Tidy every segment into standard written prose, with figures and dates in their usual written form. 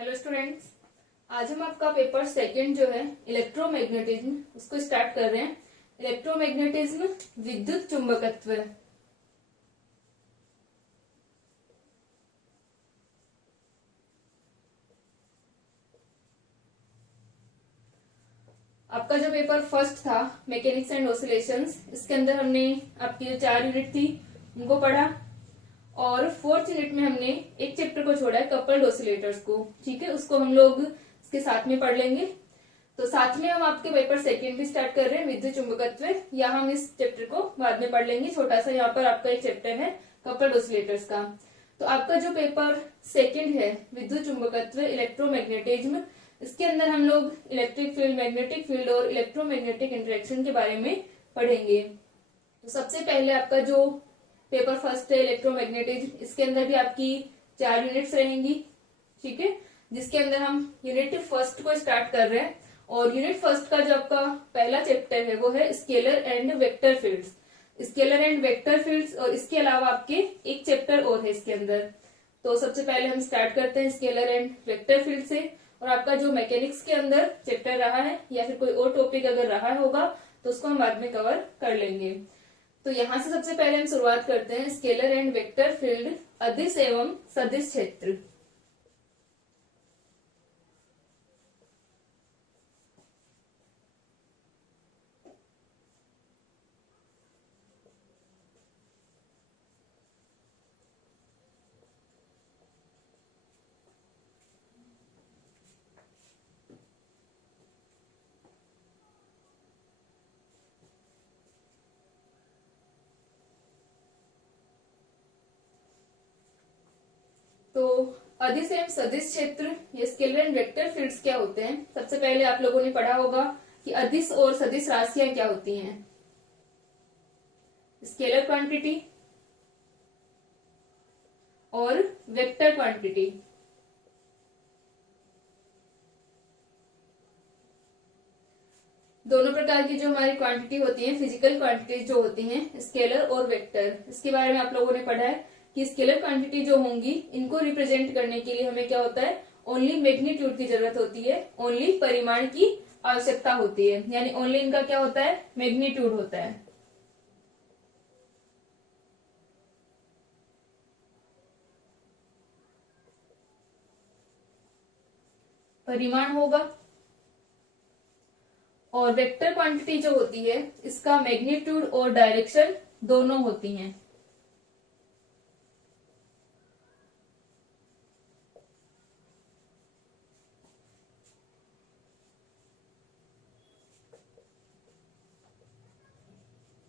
Hello students, आज हम आपका पेपर सेकंड जो है इलेक्ट्रोमैग्नेटिज्म उसको स्टार्ट कर रहे हैं। इलेक्ट्रोमैग्नेटिज्म विद्युत चुंबकत्व। आपका जो पेपर फर्स्ट था मैकेनिक्स एंड ऑसिलेशंस, इसके अंदर हमने आपकी जो 4 यूनिट थी उनको पढ़ा और 4th यूनिट में हमने एक चैप्टर को छोड़ा है, कपल्ड ऑसिलेटर्स को। ठीक है, उसको हम लोग इसके साथ में पढ़ लेंगे। तो साथ में हम आपके पेपर सेकंड भी स्टार्ट कर रहे हैं विद्युत चुंबकत्व, या हम इस चैप्टर को बाद में पढ़ लेंगे। छोटा सा यहाँ पर आपका एक चैप्टर है कपल्ड ऑसिलेटर्स का। तो आपका जो पेपर सेकंड है विद्युत चुंबकत्व इलेक्ट्रोमैग्नेटिज्म, इसके अंदर हम लोग इलेक्ट्रिक फील्ड, मैग्नेटिक फील्ड और इलेक्ट्रोमैग्नेटिक इंटरेक्शन के बारे में पढ़ेंगे। तो सबसे पहले आपका जो पेपर फर्स्ट है इलेक्ट्रोमैग्नेटिज्म, इसके अंदर भी आपकी 4 यूनिट्स रहेंगी। ठीक है, जिसके अंदर हम यूनिट फर्स्ट को स्टार्ट कर रहे हैं। और यूनिट फर्स्ट का जो आपका पहला चैप्टर है वो है scalar and vector fields. Scalar and vector fields, और इसके अलावा आपके एक चैप्टर और है इसके अंदर। तो सबसे पहले हम स्टार्ट करते हैं स्केलर एंड वेक्टर फील्ड से। और आपका जो मैकेनिक्स के अंदर चैप्टर रहा है या फिर कोई और टॉपिक अगर रहा होगा तो उसको हम बाद में कवर कर लेंगे। तो यहाँ से सबसे पहले हम शुरुआत करते हैं स्केलर एंड वेक्टर फील्ड, अदिश एवं सदिश क्षेत्र। तो अदिश एवं सदिश क्षेत्र, ये स्केलर एंड वेक्टर फील्ड्स क्या होते हैं। सबसे पहले आप लोगों ने पढ़ा होगा कि अदिश और सदिश राशियां क्या होती हैं। स्केलर क्वांटिटी और वेक्टर क्वांटिटी। दोनों प्रकार की जो हमारी क्वांटिटी होती है, फिजिकल क्वांटिटीज जो होती हैं, स्केलर और वेक्टर, इसके बारे में आप लोगों ने पढ़ा है कि स्केलर क्वांटिटी जो होंगी इनको रिप्रेजेंट करने के लिए हमें क्या होता है, ओनली मैग्नीट्यूड की जरूरत होती है, ओनली परिमाण की आवश्यकता होती है। यानी ओनली इनका क्या होता है, मैग्नीट्यूड होता है। परिमाण होगा। और वेक्टर क्वांटिटी जो होती है इसका मैग्नीट्यूड और डायरेक्शन दोनों होती हैं।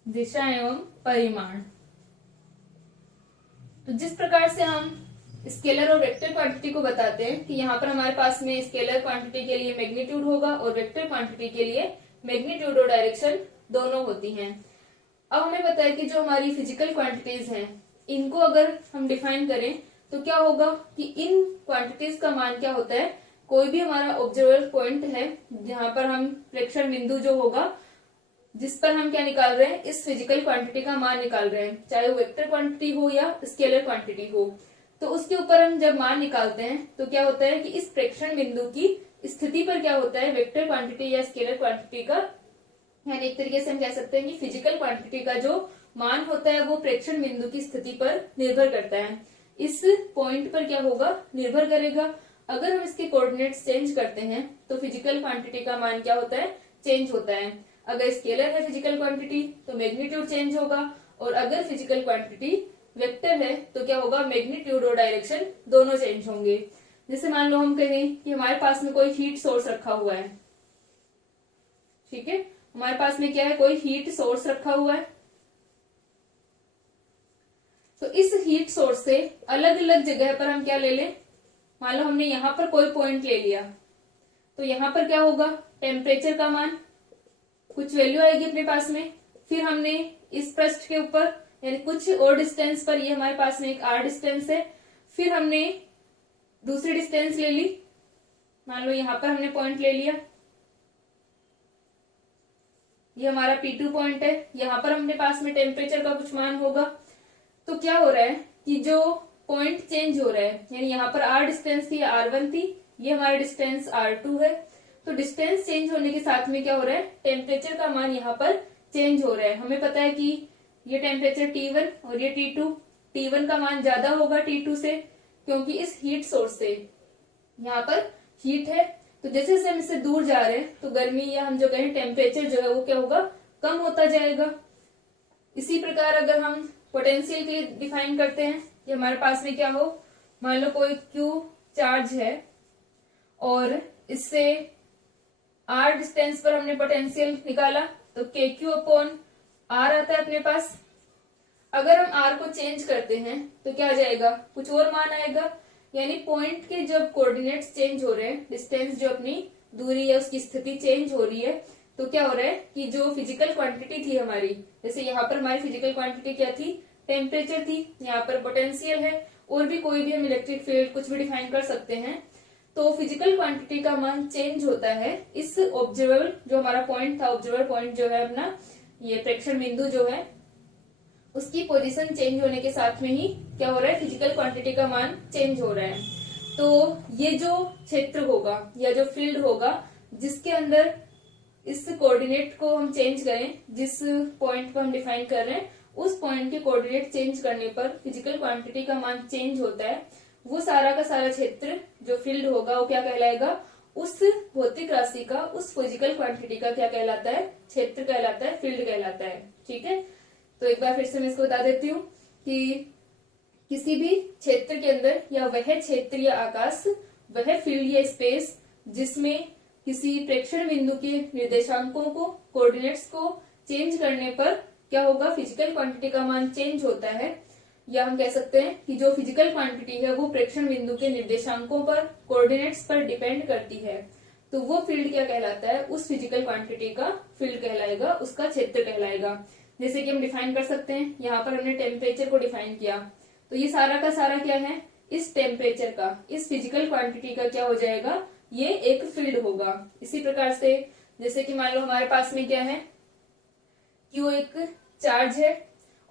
दिशा एवं परिमाण। तो जिस प्रकार से हम स्केलर और वेक्टर क्वांटिटी को बताते हैं कि यहाँ पर हमारे पास में स्केलर क्वांटिटी के लिए मैग्नीट्यूड होगा और वेक्टर क्वांटिटी के लिए मैग्नीट्यूड और डायरेक्शन दोनों होती हैं। अब हमें पता है कि जो हमारी फिजिकल क्वांटिटीज हैं इनको अगर हम डिफाइन करें तो क्या होगा कि इन क्वांटिटीज का मान क्या होता है, कोई भी हमारा ऑब्जर्वर पॉइंट है जहां पर हम प्रेक्षण बिंदु जो होगा जिस पर हम क्या निकाल रहे हैं, इस फिजिकल क्वांटिटी का मान निकाल रहे हैं, चाहे वो वेक्टर क्वांटिटी हो या स्केलर क्वांटिटी हो। तो उसके ऊपर हम जब मान निकालते हैं तो क्या होता है कि इस प्रेक्षण बिंदु की स्थिति पर क्या होता है, वेक्टर क्वांटिटी या स्केलर क्वांटिटी का, यानी एक तरीके से हम कह सकते हैं कि फिजिकल क्वांटिटी का जो मान होता है वो प्रेक्षण बिंदु की स्थिति पर निर्भर करता है। इस पॉइंट पर क्या होगा, निर्भर करेगा। अगर हम इसके कोऑर्डिनेट्स चेंज करते हैं तो फिजिकल क्वांटिटी का मान क्या होता है, चेंज होता है। अगर स्केलर है फिजिकल क्वांटिटी तो मैग्नीट्यूड चेंज होगा, और अगर फिजिकल क्वांटिटी वेक्टर है तो क्या होगा, मैग्नीट्यूड और डायरेक्शन दोनों चेंज होंगे। जैसे मान लो हम कहें कि हमारे पास में कोई हीट सोर्स रखा हुआ है। ठीक है, हमारे पास में क्या है, कोई हीट सोर्स रखा हुआ है। तो इस हीट सोर्स से अलग अलग जगह पर हम क्या ले लें, मान लो हमने यहां पर कोई पॉइंट ले लिया तो यहां पर क्या होगा, टेम्परेचर का मान कुछ वैल्यू आएगी अपने पास में। फिर हमने इस पृष्ठ के ऊपर यानी कुछ और डिस्टेंस पर, ये हमारे पास में एक r डिस्टेंस है, फिर हमने दूसरी डिस्टेंस ले ली, मान लो यहां पर हमने पॉइंट ले लिया, ये हमारा P2 पॉइंट है, यहां पर हमने पास में टेम्परेचर का कुछ मान होगा। तो क्या हो रहा है कि जो पॉइंट चेंज हो रहा है, यानी यहाँ पर r डिस्टेंस थी, r1 थी, ये हमारा डिस्टेंस R2 है। तो डिस्टेंस चेंज होने के साथ में क्या हो रहा है, टेम्परेचर का मान यहाँ पर चेंज हो रहा है। हमें पता है कि ये टेम्परेचर T1 और ये T2, T1 का मान ज्यादा होगा T2 से, क्योंकि इस हीट सोर्स से यहाँ पर हीट है। तो जैसे जैसे हम इससे दूर जा रहे हैं तो गर्मी या हम जो कहें टेम्परेचर जो है वो क्या होगा, कम होता जाएगा। इसी प्रकार अगर हम पोटेंशियल के लिए डिफाइन करते हैं कि हमारे पास में क्या हो, मान लो कोई Q चार्ज है और इससे R डिस्टेंस पर हमने पोटेंशियल निकाला, तो KQ अपॉन R आता है अपने पास। अगर हम R को चेंज करते हैं तो क्या आ जाएगा, कुछ और मान आएगा। यानी पॉइंट के जब कोऑर्डिनेट्स चेंज हो रहे हैं, डिस्टेंस जो अपनी दूरी है उसकी स्थिति चेंज हो रही है, तो क्या हो रहा है कि जो फिजिकल क्वांटिटी थी हमारी, जैसे यहाँ पर हमारी फिजिकल क्वांटिटी क्या थी, टेम्परेचर थी, यहाँ पर पोटेंशियल है, और भी कोई भी हम इलेक्ट्रिक फील्ड कुछ भी डिफाइन कर सकते हैं। तो फिजिकल क्वांटिटी का मान चेंज होता है इस ऑब्जर्वेबल, जो हमारा पॉइंट था, ऑब्जर्वर पॉइंट जो है अपना, ये प्रेक्षण बिंदु जो है, उसकी पोजीशन चेंज होने के साथ में ही क्या हो रहा है, फिजिकल क्वांटिटी का मान चेंज हो रहा है। तो ये जो क्षेत्र होगा या जो फील्ड होगा जिसके अंदर इस कोऑर्डिनेट को हम चेंज करें, जिस पॉइंट को हम डिफाइन कर रहे हैं उस पॉइंट के कोऑर्डिनेट चेंज करने पर फिजिकल क्वांटिटी का मान चेंज होता है, वो सारा का सारा क्षेत्र जो फील्ड होगा वो क्या कहलाएगा, उस भौतिक राशि का, उस फिजिकल क्वांटिटी का क्या कहलाता है, क्षेत्र कहलाता है, फील्ड कहलाता है। ठीक है, तो एक बार फिर से मैं इसको बता देती हूँ कि किसी भी क्षेत्र के अंदर या वह क्षेत्र या आकाश, वह फील्ड या स्पेस जिसमें किसी प्रेक्षण बिंदु के निर्देशांकों को, कोऑर्डिनेट्स को चेंज करने पर क्या होगा, फिजिकल क्वांटिटी का मान चेंज होता है। या हम कह सकते हैं कि जो फिजिकल क्वांटिटी है वो प्रेक्षण बिंदु के निर्देशांकों पर, कोऑर्डिनेट्स पर डिपेंड करती है, तो वो फील्ड क्या कहलाता है, उस फिजिकल क्वांटिटी का फील्ड कहलाएगा, उसका क्षेत्र कहलाएगा। जैसे कि हम डिफाइन कर सकते हैं, यहाँ पर हमने टेम्परेचर को डिफाइन किया, तो ये सारा का सारा क्या है, इस टेम्परेचर का, इस फिजिकल क्वांटिटी का क्या हो जाएगा, ये एक फील्ड होगा। इसी प्रकार से जैसे कि मान लो हमारे पास में क्या है, Q एक चार्ज है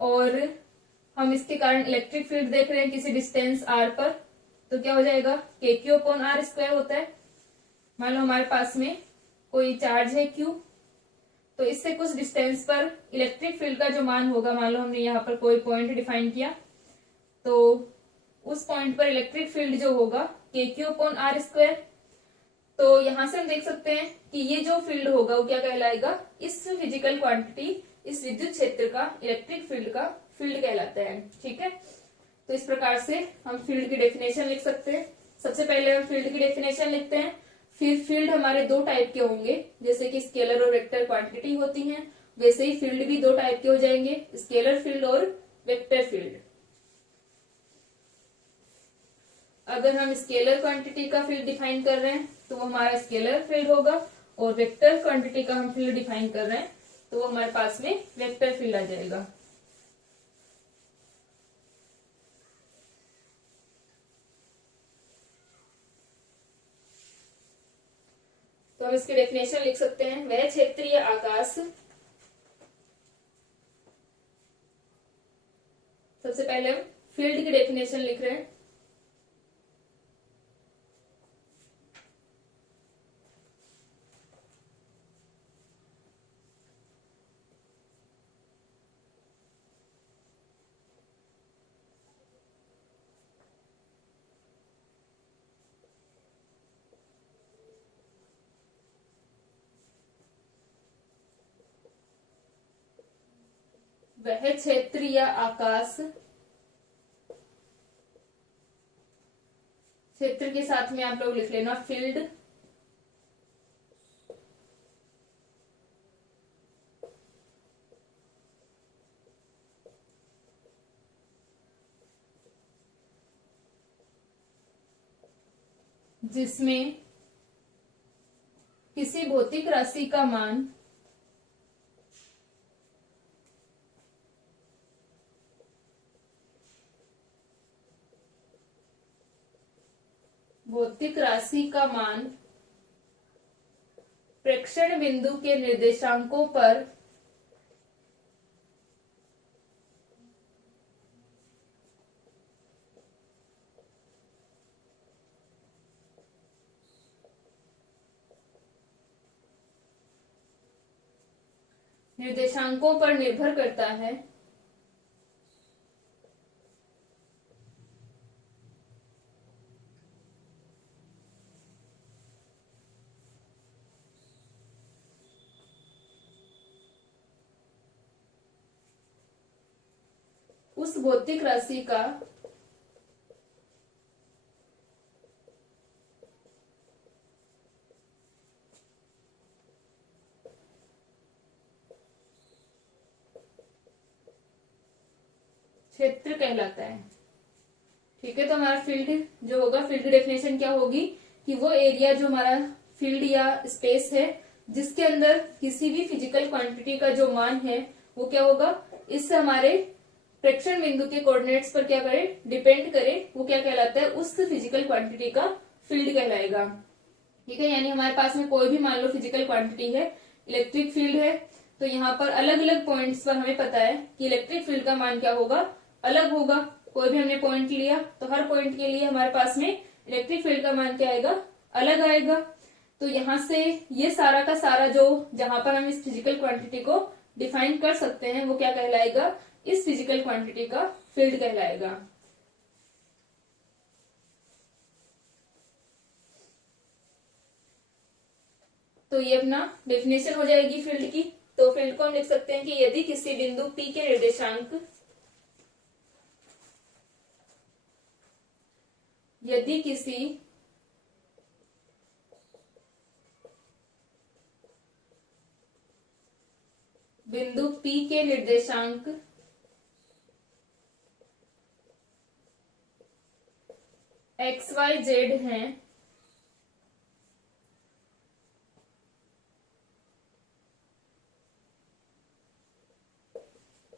और हम इसके कारण इलेक्ट्रिक फील्ड देख रहे हैं किसी डिस्टेंस R पर, तो क्या हो जाएगा, KQ अपॉन R स्क्वायर होता है। मान लो हमारे पास में कोई चार्ज है Q, तो इससे कुछ डिस्टेंस पर इलेक्ट्रिक फील्ड का जो मान होगा, मान लो हमने यहाँ पर कोई पॉइंट डिफाइन किया, तो उस पॉइंट पर इलेक्ट्रिक फील्ड जो होगा KQ अपॉन R स्क्वायर। तो यहां से हम देख सकते हैं कि ये जो फील्ड होगा वो क्या कहलाएगा, इस फिजिकल क्वांटिटी, इस विद्युत क्षेत्र का, इलेक्ट्रिक फील्ड का फील्ड कहलाता है। ठीक है, तो इस प्रकार से हम फील्ड की डेफिनेशन लिख सकते हैं। सबसे पहले हम फील्ड की डेफिनेशन लिखते हैं, फिर फील्ड हमारे दो टाइप के होंगे, जैसे कि स्केलर और वेक्टर क्वांटिटी होती हैं, वैसे ही फील्ड भी दो टाइप के हो जाएंगे, स्केलर फील्ड और वेक्टर फील्ड। अगर हम स्केलर क्वांटिटी का फील्ड डिफाइन कर रहे हैं तो वो हमारा स्केलर फील्ड होगा, और वेक्टर क्वांटिटी का हम फील्ड डिफाइन कर रहे हैं तो वो हमारे पास में वेक्टर फील्ड आ जाएगा। तो हम इसकी डेफिनेशन लिख सकते हैं, वह क्षेत्र या आकाश, सबसे पहले हम फील्ड की डेफिनेशन लिख रहे हैं। वह क्षेत्र या आकाश, क्षेत्र के साथ में आप लोग लिख लेना फील्ड, जिसमें किसी भौतिक राशि का मान प्रेक्षण बिंदु के निर्देशांकों पर निर्देशांकों पर निर्भर करता है, उस भौतिक राशि का क्षेत्र कहलाता है। ठीक है, तो हमारा फील्ड जो होगा, फील्ड की डेफिनेशन क्या होगी कि वो एरिया जो हमारा फील्ड या स्पेस है जिसके अंदर किसी भी फिजिकल क्वांटिटी का जो मान है वो क्या होगा, इससे हमारे प्रेक्षण बिंदु के कोऑर्डिनेट्स पर क्या करे, डिपेंड करे, वो क्या कहलाता है, उस फिजिकल क्वांटिटी का फील्ड कहलाएगा। ठीक है, यानी हमारे पास में कोई भी मान लो फिजिकल क्वांटिटी है, इलेक्ट्रिक फील्ड है, तो यहाँ पर अलग अलग पॉइंट्स पर हमें पता है कि इलेक्ट्रिक फील्ड का मान क्या होगा, अलग होगा। कोई भी हमने पॉइंट लिया तो हर पॉइंट के लिए हमारे पास में इलेक्ट्रिक फील्ड का मान क्या आएगा, अलग आएगा। तो यहाँ से ये सारा का सारा जो जहां पर हम इस फिजिकल क्वांटिटी को डिफाइन कर सकते हैं वो क्या कहलाएगा, इस फिजिकल क्वांटिटी का फील्ड कहलाएगा। तो ये अपना डेफिनेशन हो जाएगी फील्ड की। तो फील्ड को हम लिख सकते हैं कि यदि किसी बिंदु P के निर्देशांक, यदि किसी बिंदु P के निर्देशांक x, y, z हैं,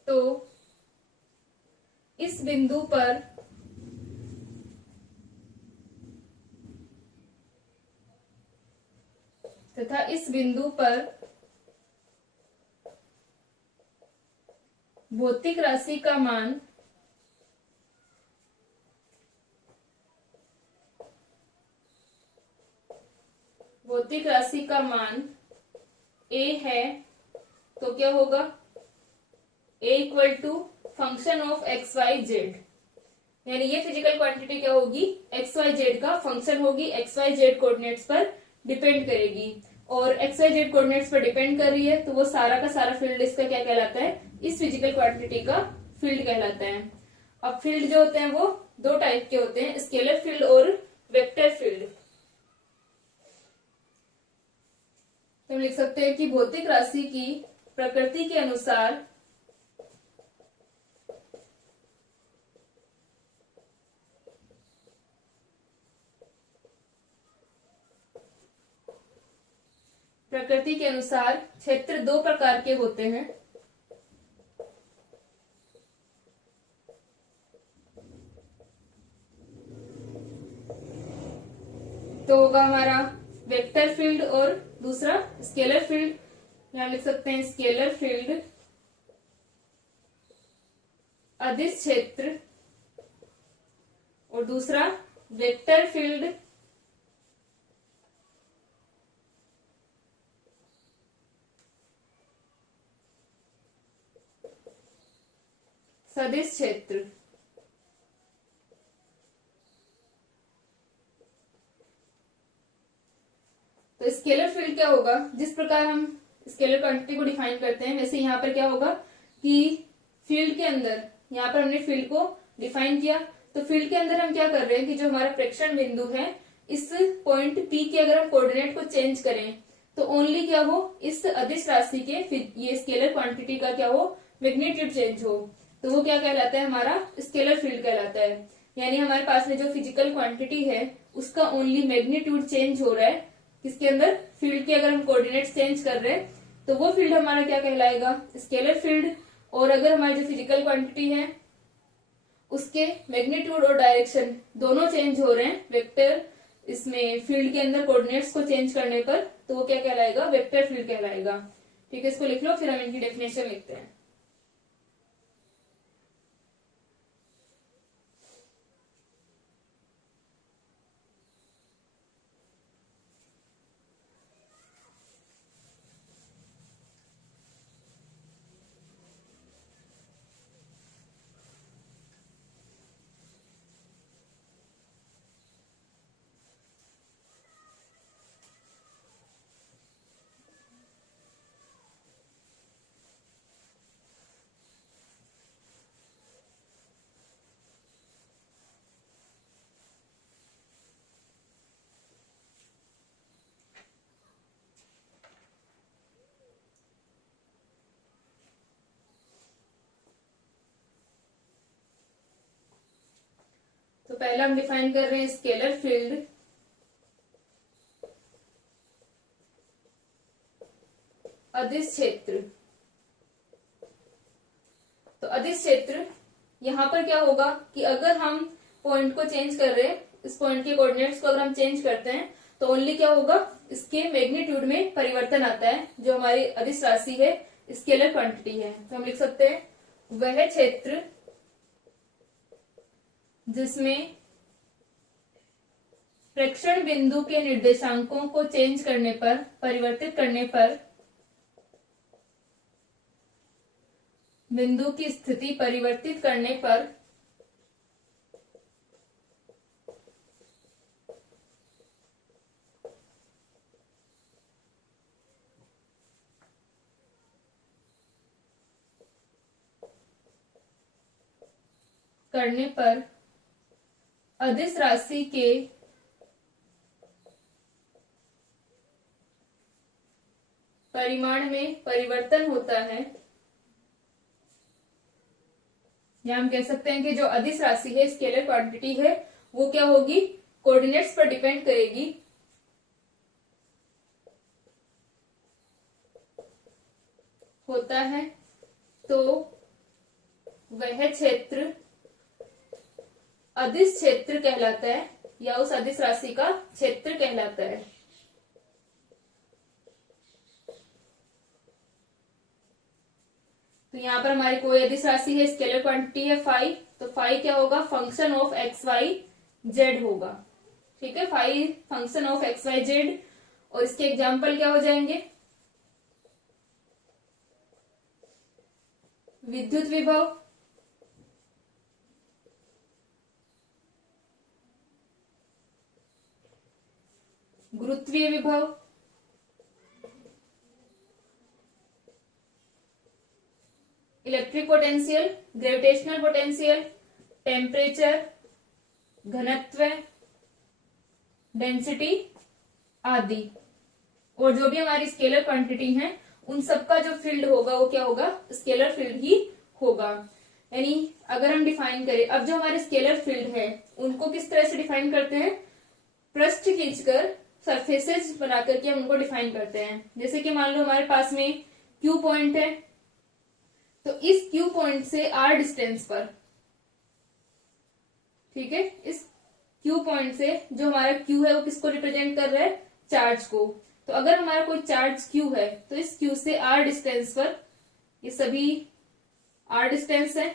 तो इस बिंदु पर तथा इस बिंदु पर भौतिक राशि का मान a है, तो क्या होगा, a equal to function of x Y z, यानी ये फिजिकल क्वांटिटी क्या होगी, एक्स वाई जेड का फंक्शन होगी, एक्स वाई जेड कोऑर्डिनेट्स पर डिपेंड करेगी। और एक्स वाई जेड कोऑर्डिनेट्स पर डिपेंड कर रही है तो वो सारा का सारा फील्ड इसका क्या कहलाता है, इस फिजिकल क्वांटिटी का फील्ड कहलाता है। अब फील्ड जो होते हैं वो दो टाइप के होते हैं, स्केलर फील्ड और वेक्टर फील्ड। तो हम लिख सकते हैं कि भौतिक राशि की प्रकृति के अनुसार क्षेत्र दो प्रकार के होते हैं। तो होगा हमारा वेक्टर फील्ड और दूसरा स्केलर फील्ड। यहां लिख सकते हैं स्केलर फील्ड अदिश क्षेत्र और दूसरा वेक्टर फील्ड सदिश क्षेत्र। तो स्केलर फील्ड क्या होगा, जिस प्रकार हम स्केलर क्वांटिटी को डिफाइन करते हैं वैसे यहाँ पर क्या होगा कि फील्ड के अंदर, यहाँ पर हमने फील्ड को डिफाइन किया, तो फील्ड के अंदर हम क्या कर रहे हैं कि जो हमारा प्रेक्षण बिंदु है इस पॉइंट P के अगर हम कोऑर्डिनेट को चेंज करें तो ओनली क्या हो, इस अदिश राशि के ये स्केलर क्वांटिटी का क्या हो, मैग्नीट्यूड चेंज हो, तो वो क्या कहलाता है, हमारा स्केलर फील्ड कहलाता है। यानी हमारे पास में जो फिजिकल क्वांटिटी है उसका ओनली मैग्नीट्यूड चेंज हो रहा है, किसके अंदर, फील्ड के अगर हम कोऑर्डिनेट्स चेंज कर रहे हैं तो वो फील्ड हमारा क्या कहलाएगा, स्केलर फील्ड। और अगर हमारी जो फिजिकल क्वांटिटी है उसके मैग्नीट्यूड और डायरेक्शन दोनों चेंज हो रहे हैं वेक्टर, इसमें फील्ड के अंदर कोऑर्डिनेट्स को चेंज करने पर, तो वो क्या कहलाएगा, वेक्टर फील्ड कहलाएगा। ठीक है, इसको लिख लो, फिर हम इनकी डेफिनेशन लिखते हैं। तो पहला हम डिफाइन कर रहे हैं स्केलर फील्ड। अदिश क्षेत्र। तो अदिश क्षेत्र यहां पर क्या होगा कि अगर हम पॉइंट को चेंज कर रहे हैं, इस पॉइंट के कोऑर्डिनेट्स को अगर हम चेंज करते हैं तो ओनली क्या होगा, इसके मैग्नीट्यूड में परिवर्तन आता है, जो हमारी अदिश राशि है, स्केलर क्वांटिटी है। तो हम लिख सकते हैं वह क्षेत्र जिसमें प्रेक्षण बिंदु के निर्देशांकों को चेंज करने पर, परिवर्तित करने पर बिंदु की स्थिति परिवर्तित करने पर अदिश राशि के परिमाण में परिवर्तन होता है, या हम कह सकते हैं कि जो अदिश राशि है, स्केलर क्वांटिटी है, वो क्या होगी, कोऑर्डिनेट्स पर डिपेंड करेगी। होता है तो वह क्षेत्र अदिश क्षेत्र कहलाता है, या उस अदिश राशि का क्षेत्र कहलाता है। तो यहाँ पर हमारी कोई अदिश राशि है, स्केलर क्वांटिटी है फाई, तो फाई क्या होगा, function of x Y z होगा। ठीक है, phi function of x Y z. और इसके एग्जाम्पल क्या हो जाएंगे, विद्युत विभव, गुरुत्वीय विभव, electric potential, gravitational potential, temperature, घनत्व, डेंसिटी आदि। और जो भी हमारी स्केलर क्वांटिटी है, उन सबका जो फील्ड होगा वो क्या होगा, स्केलर फील्ड ही होगा। यानी अगर हम डिफाइन करें, अब जो हमारे स्केलर फील्ड है उनको किस तरह से डिफाइन करते हैं, पृष्ठ खींचकर सरफेसेस बना करके हम उनको डिफाइन करते हैं। जैसे कि मान लो हमारे पास में क्यू पॉइंट है, तो इस क्यू पॉइंट से आर डिस्टेंस पर, ठीक है, इस क्यू पॉइंट से जो हमारा क्यू है वो किसको रिप्रेजेंट कर रहा है, चार्ज को। तो अगर हमारा कोई चार्ज क्यू है तो इस क्यू से आर डिस्टेंस पर, ये सभी आर डिस्टेंस है,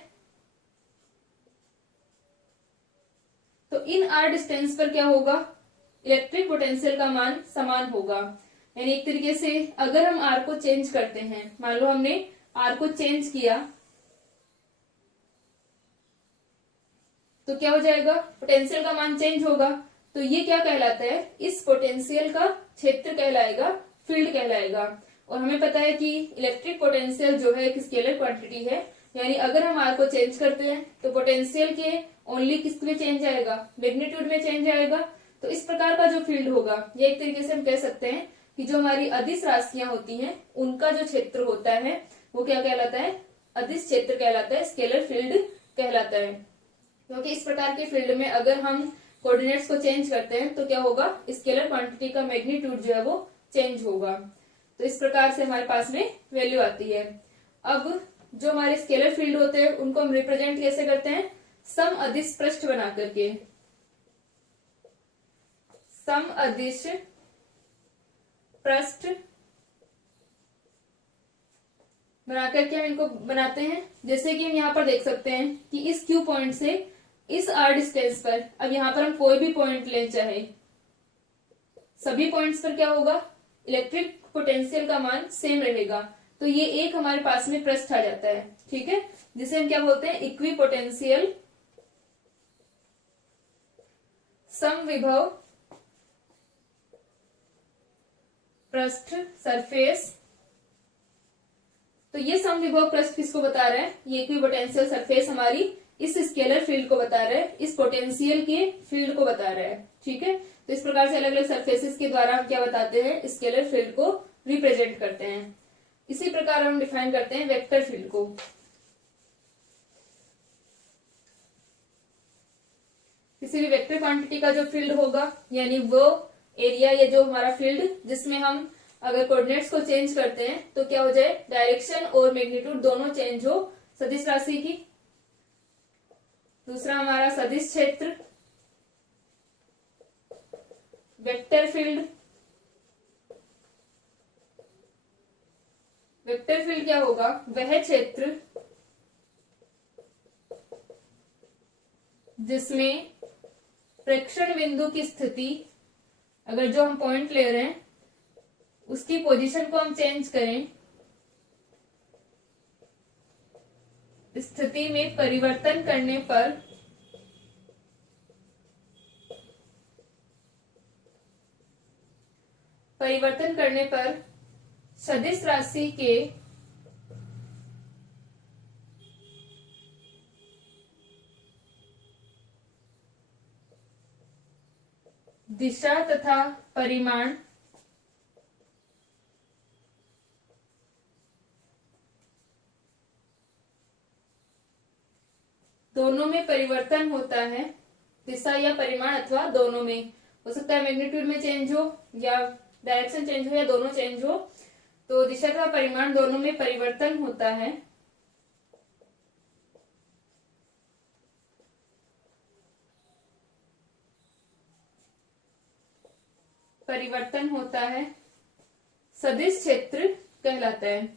तो इन आर डिस्टेंस पर क्या होगा, इलेक्ट्रिक पोटेंशियल का मान समान होगा। यानी एक तरीके से अगर हम आर को चेंज करते हैं, मान लो हमने आर को चेंज किया, तो क्या हो जाएगा, पोटेंशियल का मान चेंज होगा। तो ये क्या कहलाता है, इस पोटेंशियल का क्षेत्र कहलाएगा, फील्ड कहलाएगा। और हमें पता है कि इलेक्ट्रिक पोटेंशियल जो है एक स्केलर क्वांटिटी है, यानी अगर हम आर को चेंज करते हैं तो पोटेंशियल के ओनली किस में चेंज आएगा, मैग्नीट्यूड में चेंज आएगा। तो इस प्रकार का जो फील्ड होगा, ये एक तरीके से हम कह सकते हैं कि जो हमारी अदिश राशियां होती हैं उनका जो क्षेत्र होता है वो क्या कहलाता है, अदिश क्षेत्र कहलाता है, स्केलर फील्ड कहलाता है। क्योंकि इस प्रकार के फील्ड में अगर हम कोऑर्डिनेट्स को चेंज करते हैं तो क्या होगा, स्केलर क्वांटिटी का मैग्नीट्यूड जो है वो चेंज होगा। तो इस प्रकार से हमारे पास में वैल्यू आती है। अब जो हमारे स्केलर फील्ड होते हैं उनको हम रिप्रेजेंट कैसे करते हैं, सम अदिश पृष्ठ बना करके, सम अदिश पृष्ठ बना करके हम इनको बनाते हैं। जैसे कि हम यहाँ पर देख सकते हैं कि इस क्यू पॉइंट से इस आर डिस्टेंस पर, अब यहाँ पर हम कोई भी पॉइंट लें चाहे, सभी पॉइंट्स पर क्या होगा, इलेक्ट्रिक पोटेंशियल का मान सेम रहेगा। तो ये एक हमारे पास में पृष्ठ आ जाता है, ठीक है, जिसे हम क्या बोलते हैं, इक्वी पोटेंशियल समविभव पृष्ठ, सरफेस। तो ये समविभव पृष्ठ किसको बता रहा है, ये इक्वी पोटेंशियल सरफेस हमारी इस स्केलर फील्ड को बता रहा है, इस पोटेंशियल के फील्ड को बता रहा है। ठीक है, तो इस प्रकार से अलग अलग सरफेसेस के द्वारा हम क्या बताते हैं, स्केलर फील्ड को रिप्रेजेंट करते हैं। इसी प्रकार हम डिफाइन करते हैं वेक्टर फील्ड को। किसी भी वेक्टर क्वांटिटी का जो फील्ड होगा, यानी वो एरिया या जो हमारा फील्ड जिसमें हम अगर कोऑर्डिनेट्स को चेंज करते हैं तो क्या हो जाए, डायरेक्शन और मैग्नीट्यूड दोनों चेंज हो सदिश राशि की। दूसरा हमारा सदिश क्षेत्र, वेक्टर फील्ड। वेक्टर फील्ड क्या होगा, वह क्षेत्र जिसमें प्रेक्षण बिंदु की स्थिति, अगर जो हम पॉइंट ले रहे हैं उसकी पोजीशन को हम चेंज करें, स्थिति में परिवर्तन करने पर सदिश राशि के दिशा तथा परिमाण दोनों में परिवर्तन होता है। दिशा या परिमाण अथवा दोनों में हो सकता है, मैग्नीट्यूड में चेंज हो या डायरेक्शन चेंज हो या दोनों चेंज हो, तो दिशा तथा परिमाण दोनों में परिवर्तन होता है। परिवर्तन होता है, सदिश क्षेत्र कहलाता है।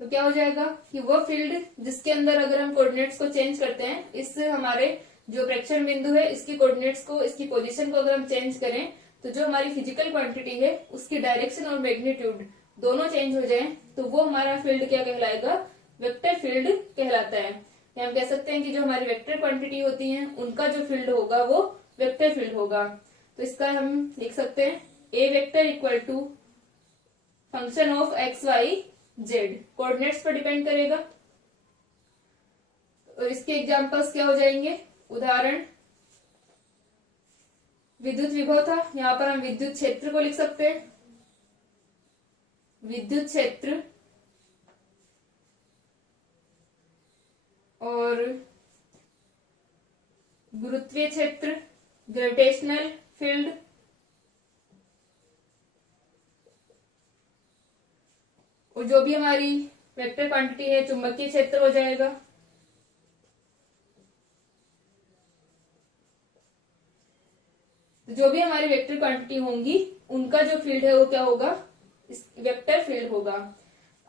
तो क्या हो जाएगा कि वो फील्ड जिसके अंदर अगर हम कोऑर्डिनेट्स को चेंज करते हैं, इस हमारे जो प्रेक्षण बिंदु है इसकी कोऑर्डिनेट्स को, इसकी पोजीशन को अगर हम चेंज करें तो जो हमारी फिजिकल क्वांटिटी है उसकी डायरेक्शन और मैग्नीट्यूड दोनों चेंज हो जाए तो वो हमारा फील्ड क्या कहलाएगा, वेक्टर फील्ड कहलाता है। या हम कह सकते हैं कि जो हमारी वेक्टर क्वांटिटी होती है उनका जो फील्ड होगा वो वेक्टर फील्ड होगा। तो इसका हम लिख सकते हैं A vector equal to function of x Y Z, coordinates पर डिपेंड करेगा। और इसके एग्जांपल्स क्या हो जाएंगे, उदाहरण विद्युत विभव था, यहां पर हम विद्युत क्षेत्र को लिख सकते हैं, विद्युत क्षेत्र। और गुरुत्वीय क्षेत्र, ग्रेविटेशनल फील्ड। और जो भी हमारी वेक्टर क्वांटिटी है चुंबकीय क्षेत्र हो जाएगा। तो जो भी हमारी वेक्टर क्वांटिटी होंगी उनका जो फील्ड है वो क्या होगा, वेक्टर फील्ड होगा।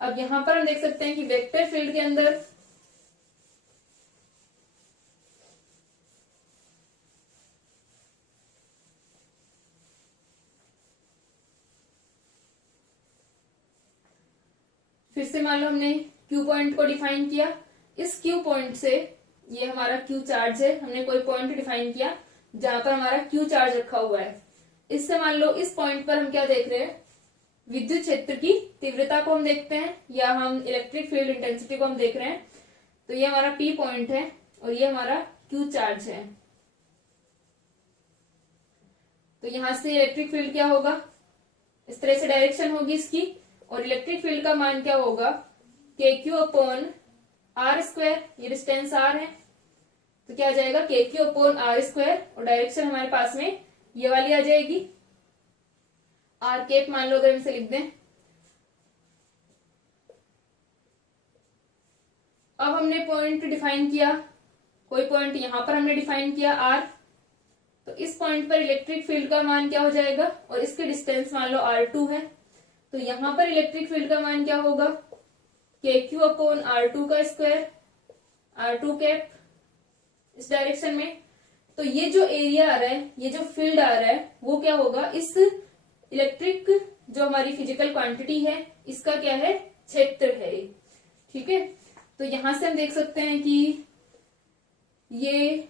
अब यहां पर हम देख सकते हैं कि वेक्टर फील्ड के अंदर फिर से मान लो हमने क्यू पॉइंट को डिफाइन किया, इस क्यू पॉइंट से, ये हमारा क्यू चार्ज है, हमने कोई पॉइंट डिफाइन किया जहां पर हमारा क्यू चार्ज रखा हुआ है। इससे मान लो इस पॉइंट पर हम क्या देख रहे हैं, विद्युत क्षेत्र की तीव्रता को हम देखते हैं या हम इलेक्ट्रिक फील्ड इंटेंसिटी को हम देख रहे हैं। तो ये हमारा पी पॉइंट है और ये हमारा क्यू चार्ज है। तो यहां से इलेक्ट्रिक फील्ड क्या होगा, इस तरह से डायरेक्शन होगी इसकी, और इलेक्ट्रिक फील्ड का मान क्या होगा, के क्यू अपॉन आर स्क्वायर, ये डिस्टेंस आर है तो क्या आ जाएगा के क्यू अपॉन आर स्क्वायर, और डायरेक्शन हमारे पास में ये वाली आ जाएगी, आर केप मान लो अगर हम इसे लिख दें। अब हमने पॉइंट डिफाइन किया, कोई पॉइंट यहां पर हमने डिफाइन किया आर, तो इस पॉइंट पर इलेक्ट्रिक फील्ड का मान क्या हो जाएगा, और इसकी डिस्टेंस मान लो R2 है, तो यहां पर इलेक्ट्रिक फील्ड का मान क्या होगा, के क्यू अपॉन R2 का स्क्वायर, R2 कैप इस डायरेक्शन में। तो ये जो एरिया आ रहा है, ये जो फील्ड आ रहा है वो क्या होगा, इस इलेक्ट्रिक जो हमारी फिजिकल क्वांटिटी है इसका क्या है, क्षेत्र है। ठीक है, तो यहां से हम देख सकते हैं कि ये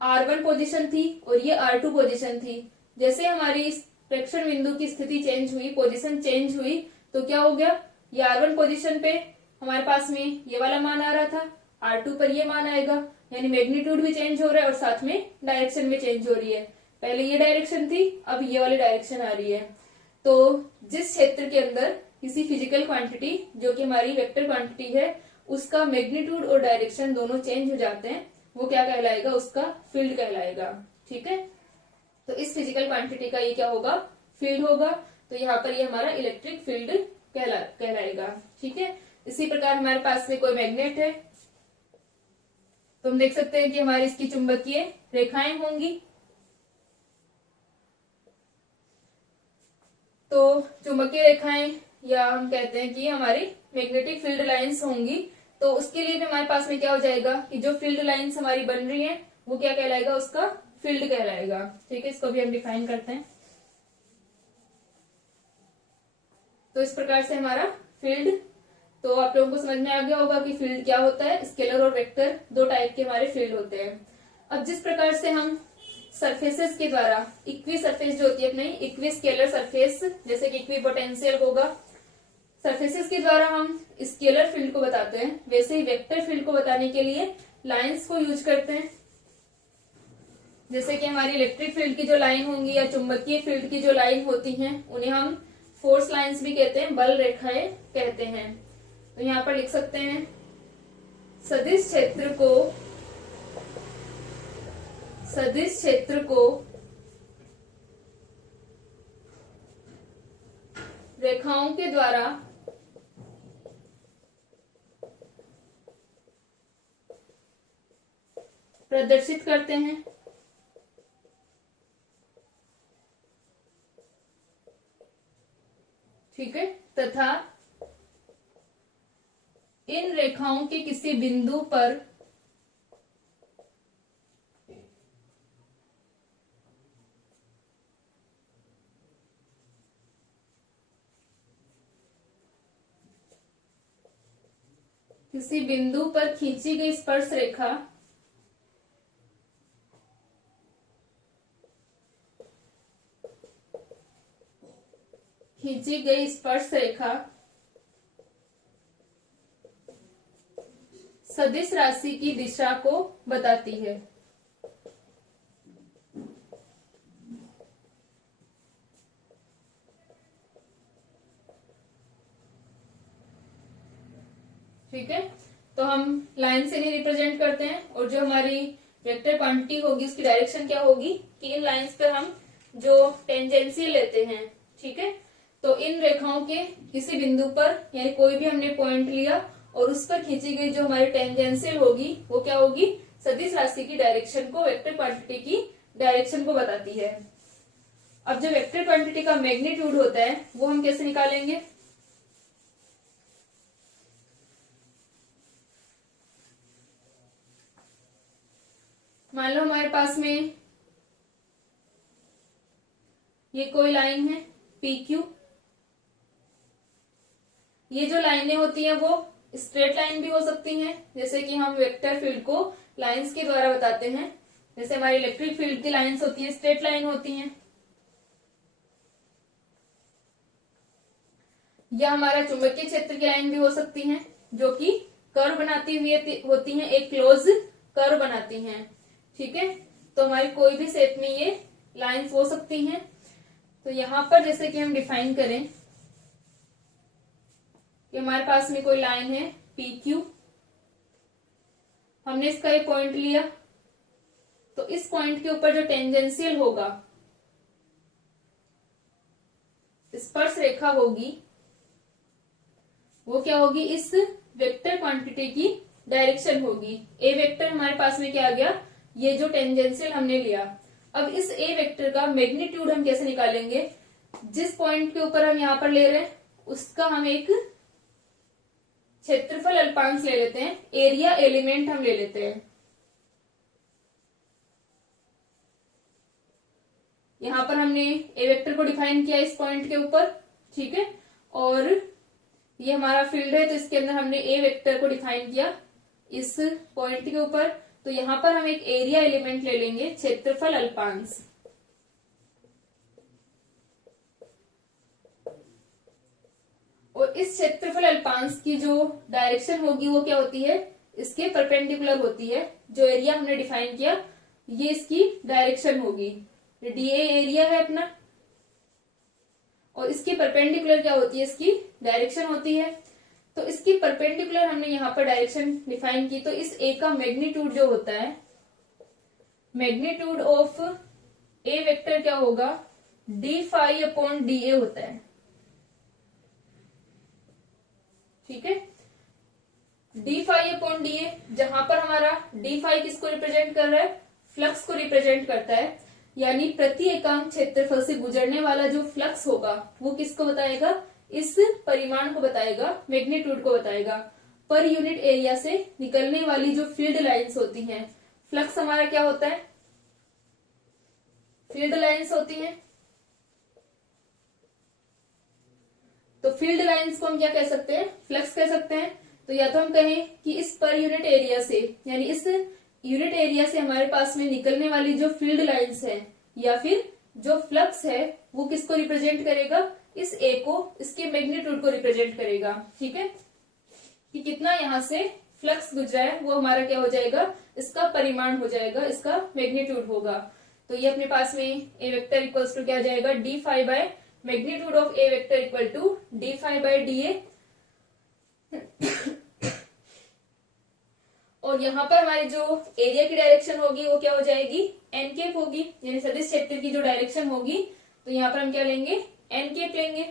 R1 पोजीशन थी और ये R2 पोजीशन थी। जैसे हमारी इस प्रेक्षण बिंदु की स्थिति चेंज हुई, पोजीशन चेंज हुई, तो क्या हो गया, ये R1 पोजीशन पे हमारे पास में ये वाला मान आ रहा था, R2 पर ये मान आएगा, यानी मैग्नीट्यूड भी चेंज हो रहा है और साथ में डायरेक्शन भी चेंज हो रही है। पहले ये डायरेक्शन थी, अब ये वाली डायरेक्शन आ रही है। तो जिस क्षेत्र के अंदर किसी फिजिकल क्वांटिटी जो कि हमारी वेक्टर क्वांटिटी है उसका मैग्नीट्यूड और डायरेक्शन दोनों चेंज हो जाते हैं, वो क्या कहलाएगा, उसका फील्ड कहलाएगा। ठीक है, तो इस फिजिकल क्वांटिटी का ये क्या होगा, फील्ड होगा। तो यहाँ पर ये हमारा इलेक्ट्रिक फील्ड कहलाएगा। ठीक है, इसी प्रकार हमारे पास में कोई मैग्नेट है, तो हम देख सकते हैं कि हमारी इसकी चुंबकीय रेखाएं होंगी। तो चुंबकीय रेखाएं या हम कहते हैं कि हमारी मैग्नेटिक फील्ड लाइंस होंगी। तो उसके लिए भी हमारे पास में क्या हो जाएगा कि जो फील्ड लाइंस हमारी बन रही हैं वो क्या कहलाएगा, उसका फील्ड कहलाएगा। ठीक है, इसको भी हम डिफाइन करते हैं। तो इस प्रकार से हमारा फील्ड, तो आप लोगों को समझ में आ गया होगा कि फील्ड क्या होता है। स्केलर और वेक्टर दो टाइप के हमारे फील्ड होते हैं। अब जिस प्रकार से हम सरफेसेस के द्वारा इक्वी सरफेस जो होती है अपनी इक्वी स्केलर सरफेस, जैसे कि इक्वी पोटेंशियल होगा, सरफेसेस के द्वारा हम स्केलर फील्ड को बताते हैं, वैसे ही वेक्टर फील्ड को बताने के लिए लाइंस को यूज करते हैं। जैसे कि हमारी इलेक्ट्रिक फील्ड की जो लाइन होंगी या चुंबकीय फील्ड की जो लाइन होती हैं उन्हें हम फोर्स लाइंस भी कहते हैं, बल रेखाएं कहते हैं। तो यहाँ पर लिख सकते हैं सदिश क्षेत्र को रेखाओं के द्वारा प्रदर्शित करते हैं। ठीक है, तथा इन रेखाओं के किसी बिंदु पर खींची गई स्पर्श रेखा सदिश राशि की दिशा को बताती है। ठीक है, तो हम लाइन से नहीं रिप्रेजेंट करते हैं, और जो हमारी वेक्टर क्वांटिटी होगी उसकी डायरेक्शन क्या होगी कि इन लाइंस पर हम जो टेंजेंशियल लेते हैं। ठीक है, तो इन रेखाओं के किसी बिंदु पर यानी कोई भी हमने पॉइंट लिया और उस पर खींची गई जो हमारी टेंजेंशियल होगी वो क्या होगी, सदिश राशि की डायरेक्शन को, वेक्टर क्वांटिटी की डायरेक्शन को बताती है। अब जो वेक्टर क्वांटिटी का मैग्नीट्यूड होता है वो हम कैसे निकालेंगे, मान लो हमारे पास में ये कोई लाइन है PQ। ये जो लाइनें होती हैं वो स्ट्रेट लाइन भी हो सकती हैं, जैसे कि हम वेक्टर फील्ड को लाइंस के द्वारा बताते हैं। जैसे हमारी इलेक्ट्रिक फील्ड की लाइंस होती हैं, स्ट्रेट लाइन होती हैं, या हमारा चुंबकीय क्षेत्र की लाइन भी हो सकती हैं जो कि कर्व बनाती हुई होती हैं, एक क्लोज कर्व बनाती हैं। ठीक है, तो हमारी कोई भी शेप में ये लाइंस हो सकती हैं। तो यहां पर जैसे कि हम डिफाइन करें कि हमारे पास में कोई लाइन है PQ, हमने इसका एक पॉइंट लिया, तो इस पॉइंट के ऊपर जो टेंजेंशियल होगा, स्पर्श रेखा होगी, वो क्या होगी, इस वेक्टर क्वांटिटी की डायरेक्शन होगी। ए वेक्टर हमारे पास में क्या आ गया, ये जो टेंजेंशियल हमने लिया। अब इस ए वेक्टर का मैग्नीट्यूड हम कैसे निकालेंगे, जिस पॉइंट के ऊपर हम यहां पर ले रहे हैं उसका हम एक क्षेत्रफल अल्पांश ले लेते हैं, एरिया एलिमेंट हम ले लेते हैं। यहां पर हमने ए वेक्टर को डिफाइन किया इस पॉइंट के ऊपर। ठीक है, और ये हमारा फील्ड है, तो इसके अंदर हमने ए वेक्टर को डिफाइन किया इस पॉइंट के ऊपर। तो यहां पर हम एक एरिया एलिमेंट ले लेंगे, क्षेत्रफल अल्पांश। और इस क्षेत्रफल अल्पांश की जो डायरेक्शन होगी वो क्या होती है, इसके परपेंडिकुलर होती है। जो एरिया हमने डिफाइन किया ये इसकी डायरेक्शन होगी। डीए एरिया है अपना, और इसकी परपेंडिकुलर क्या होती है, इसकी डायरेक्शन होती है। तो इसकी परपेंडिकुलर हमने यहाँ पर डायरेक्शन डिफाइन की, तो इस ए का मैग्नीट्यूड जो होता है, मैग्नीट्यूड ऑफ ए वेक्टर क्या होगा, d phi upon d A होता है। ठीक है, D phi upon d A, जहां पर हमारा डी फाई किसको रिप्रेजेंट कर रहा है, फ्लक्स को रिप्रेजेंट करता है, यानी प्रति एकांक क्षेत्रफल से गुजरने वाला जो फ्लक्स होगा वो किसको बताएगा, इस परिमाण को बताएगा, मैग्नीट्यूड को बताएगा। पर यूनिट एरिया से निकलने वाली जो फील्ड लाइंस होती हैं, फ्लक्स हमारा क्या होता है, फील्ड लाइंस होती हैं। तो फील्ड लाइंस को हम क्या कह सकते हैं, फ्लक्स कह सकते हैं। तो या तो हम कहें कि इस पर यूनिट एरिया से, यानी इस यूनिट एरिया से हमारे पास में निकलने वाली जो फील्ड लाइंस है या फिर जो फ्लक्स है वो किसको रिप्रेजेंट करेगा, इस ए को, इसके मैग्नीट्यूड को रिप्रेजेंट करेगा। ठीक है, कि कितना यहां से फ्लक्स गुजरा है वो हमारा क्या हो जाएगा, इसका परिमाण हो जाएगा, इसका मैग्नीट्यूड होगा। तो ये अपने पास में ए वेक्टर इक्वल्स टू क्या आ जाएगा, D phi by magnitude of A vector equal to D phi by d A. और यहाँ पर हमारी जो एरिया की डायरेक्शन होगी वो क्या हो जाएगी, एन केप होगी, यानी सदिश क्षेत्र की जो डायरेक्शन होगी। तो यहाँ पर हम क्या लेंगे, एन केप लेंगे।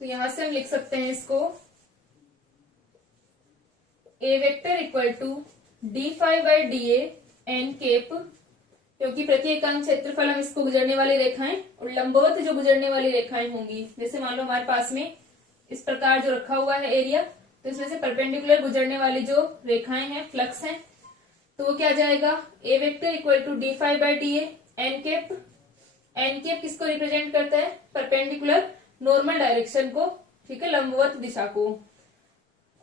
तो यहां से हम लिख सकते हैं इसको, A vector equal to D phi by D N cap, क्योंकि प्रति एकांक क्षेत्रफल हम इसको गुजरने वाली रेखाएं और लंबवत जो गुजरने वाली रेखाएं होंगी, जैसे मान लो हमारे पास में इस प्रकार जो रखा हुआ है एरिया, तो इसमें से परपेंडिकुलर गुजरने वाली जो रेखाएं हैं, फ्लक्स हैं, तो वो क्या जाएगा, A vector equal to D phi by D N cap. N cap किसको रिप्रेजेंट करता है, परपेंडिकुलर नॉर्मल डायरेक्शन को, ठीक है, लंबवत दिशा को।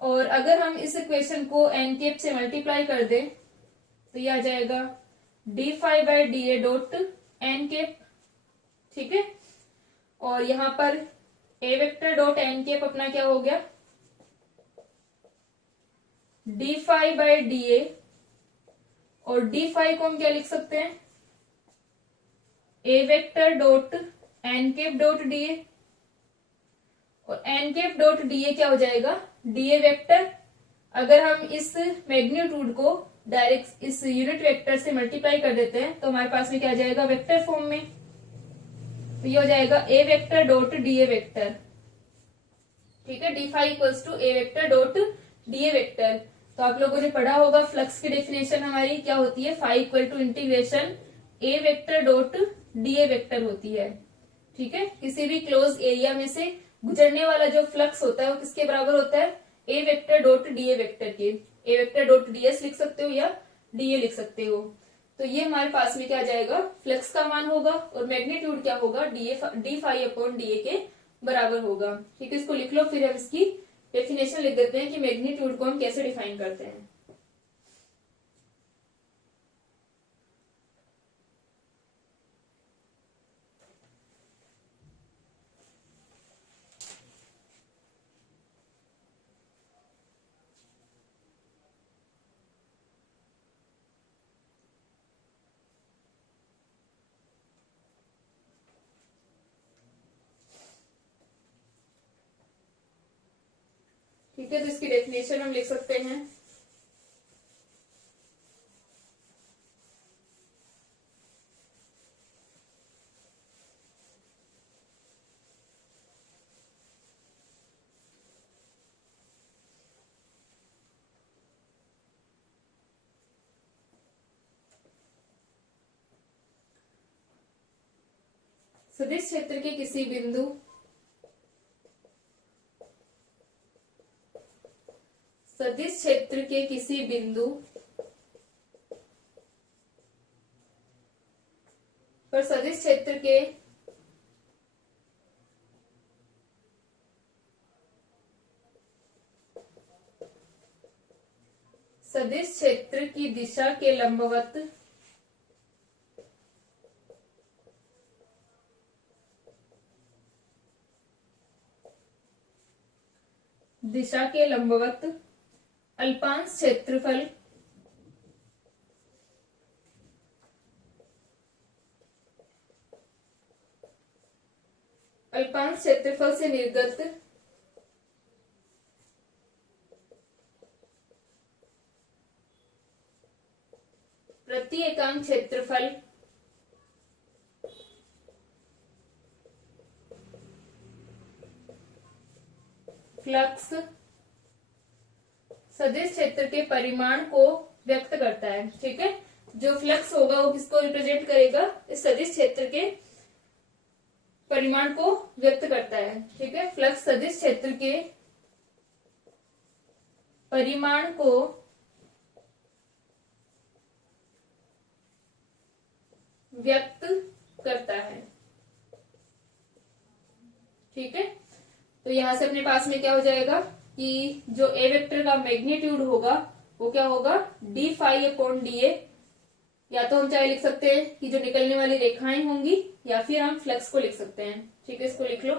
और अगर हम इस इक्वेशन को एन केप से मल्टीप्लाई कर दें तो यह आ जाएगा D phi by D A dot N cap. ठीक है, और यहां पर A vector dot N cap अपना क्या हो गया, D phi by D A, और डी फाई को हम क्या लिख सकते हैं, A vector dot N cap dot D A, और N cap dot D A क्या हो जाएगा, डी ए वेक्टर। अगर हम इस मैग्नीट्यूड को डायरेक्ट इस यूनिट वेक्टर से मल्टीप्लाई कर देते हैं तो हमारे पास में क्या आ जाएगा, वेक्टर फॉर्म में। तो ये हो जाएगा A vector dot D A vector. ठीक है, D phi equals to A vector dot D A vector. तो आप लोगों ने पढ़ा होगा फ्लक्स की डेफिनेशन हमारी क्या होती है, phi equal to integration A vector dot D A vector होती है। ठीक है, किसी भी क्लोज एरिया में से गुजरने वाला जो फ्लक्स होता है वो किसके बराबर होता है, A vector dot D A vector के। A vector dot D S लिख सकते हो या डी ए लिख सकते हो। तो ये हमारे पास में क्या आ जाएगा, फ्लक्स का मान होगा, और मैग्नीट्यूड क्या होगा, d phi upon d A के बराबर होगा। ठीक है, इसको लिख लो, फिर हम इसकी डेफिनेशन लिख देते हैं कि मैग्नीट्यूड को हम कैसे डिफाइन करते हैं। ठीक है, तो इसकी डेफिनेशन हम लिख सकते हैं, सदिश क्षेत्र के किसी बिंदु सदिश क्षेत्र के किसी बिंदु पर सदिश क्षेत्र के सदिश क्षेत्र की दिशा के लंबवत अल्पांश क्षेत्रफल से निर्गत प्रति एकांक क्षेत्रफल फ्लक्स सदिश क्षेत्र के परिमाण को व्यक्त करता है। ठीक है, जो फ्लक्स होगा वो किसको रिप्रेजेंट करेगा? इस सदिश क्षेत्र के परिमाण को व्यक्त करता है। ठीक है, फ्लक्स सदिश क्षेत्र के परिमाण को व्यक्त करता है। ठीक है, तो यहां से अपने पास में क्या हो जाएगा कि जो ए वेक्टर का मैग्नीट्यूड होगा वो क्या होगा? D phi upon d A. या तो हम चाहे लिख सकते हैं कि जो निकलने वाली रेखाएं होंगी, या फिर हम फ्लक्स को लिख सकते हैं। ठीक है, इसको लिख लो।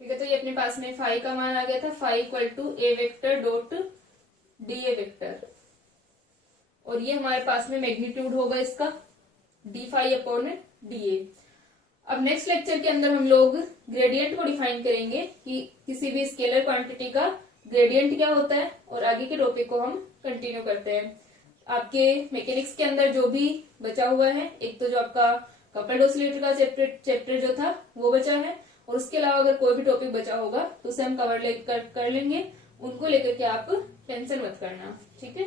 ठीक है, तो ये अपने पास में फाई का मान आ गया था। Phi equal to A vector dot D A vector, और ये हमारे पास में मैग्नीट्यूड होगा इसका d phi upon d A. अब नेक्स्ट लेक्चर के अंदर हम लोग ग्रेडियंट को डिफाइन करेंगे कि किसी भी स्केलर क्वांटिटी का ग्रेडियंट क्या होता है, और आगे के टॉपिक को हम कंटिन्यू करते हैं। आपके मैकेनिक्स के अंदर जो भी बचा हुआ है, एक तो जो आपका कपल्ड ऑसिलेटर का चैप्टर जो था वो बचा है, और उसके अलावा अगर कोई भी टॉपिक बचा होगा तो उसे हम कवर कर लेंगे। उनको लेकर के आप टेंशन मत करना। ठीक है।